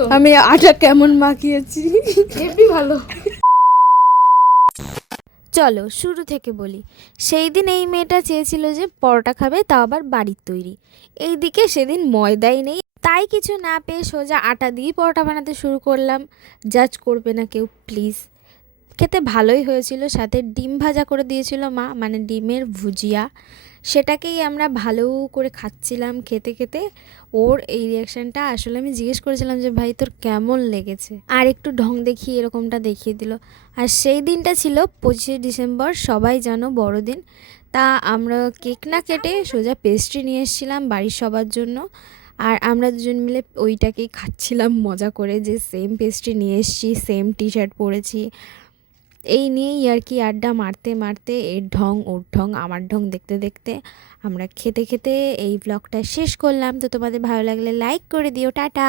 তো আমি আটা কেমন মাখিয়েছি হেভি ভালো। চলো শুরু থেকে বলি। সেই দিন এই মেয়েটা চেয়েছিল যে পরোটা খাবে, তাও আবার বাড়ির তৈরি। এইদিকে সেদিন ময়দাই নেই, তাই কিছু না পেয়ে সোজা আটা দিয়ে পরোটা বানাতে শুরু করলাম। জাজ করবে না কেউ প্লিজ। খেতে ভালোই হয়েছিল, সাথে ডিম ভাজা করে দিয়েছিল মা, মানে ডিমের ভুজিয়া। সেটাকেই আমরা ভালো করে খাচ্ছিলাম খেতে খেতে। ওর এই রিয়াকশানটা আসলে আমি জিজ্ঞেস করেছিলাম যে ভাই তোর কেমন লেগেছে, আর একটু ঢং দেখিয়ে এরকমটা দেখিয়ে দিল। আর সেই দিনটা ছিল 25শে ডিসেম্বর, সবাই জানো বড়দিন। তা আমরা কেক না কেটে সোজা পেস্ট্রি নিয়ে এসেছিলাম বাড়ির সবার জন্য। আর আমরা দুজন মিলে ওইটাকেই খাচ্ছিলাম মজা করে, যে সেম পেস্ট্রি নিয়ে এসেছি, সেম টি শার্ট পরেছি। এই নিয়েই আর কি আড্ডা মারতে মারতে, এর ঢং ওর ঢং আমার ঢং দেখতে দেখতে আমরা খেতে খেতে এই ব্লগটা শেষ করলাম। তো তোমাদের ভালো লাগলে লাইক করে দিও, টাটা।